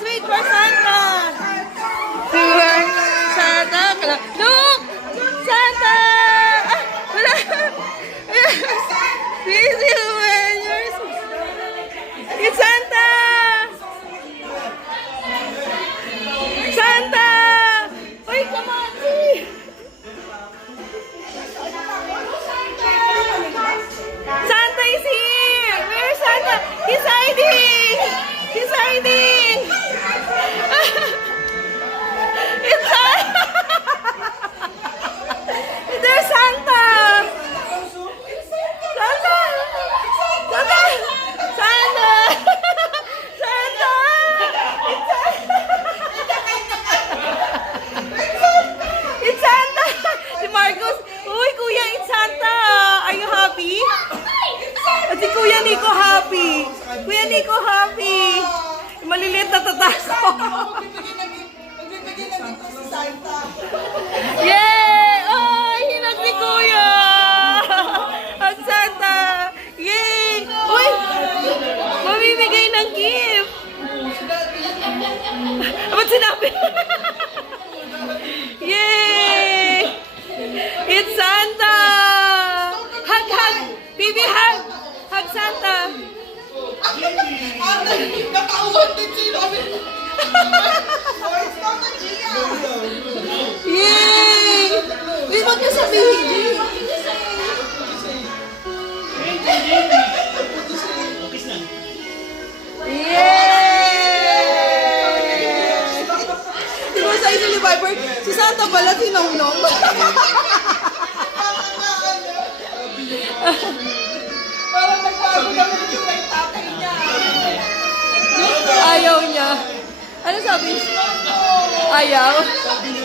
Let's wait for Santa. Santa. Look! Santa! Ah, wala. This is when it's Santa! Santa! Uy, come on, see! Santa is here! Where's Santa? He's hiding! He's hiding! It's Santa! There's Santa! Santa! Santa! Santa! Santa! It's Santa! Si Marcos, uy kuya, it's Santa! Are you happy? At si Kuya Nico happy! Kuya Nico happy! Maliliit na tataso! Yay! Ay, hinag ni Kuya! Ang Santa! Yay! Uy! Mamimigay ng gift! Ba't sinabi? Yay! It's Santa! Hug, hug! Bibi, hug! Hug Santa! Nakauwan din sila. Yay! Uy, wag niyo sabihin! Yay! Di ba sa inyo ni Viper, si Santa pala tinanong. Parang nagbago kami yung may tatay niya. Ayaw niya. Ano sabi? Ayaw? Sabi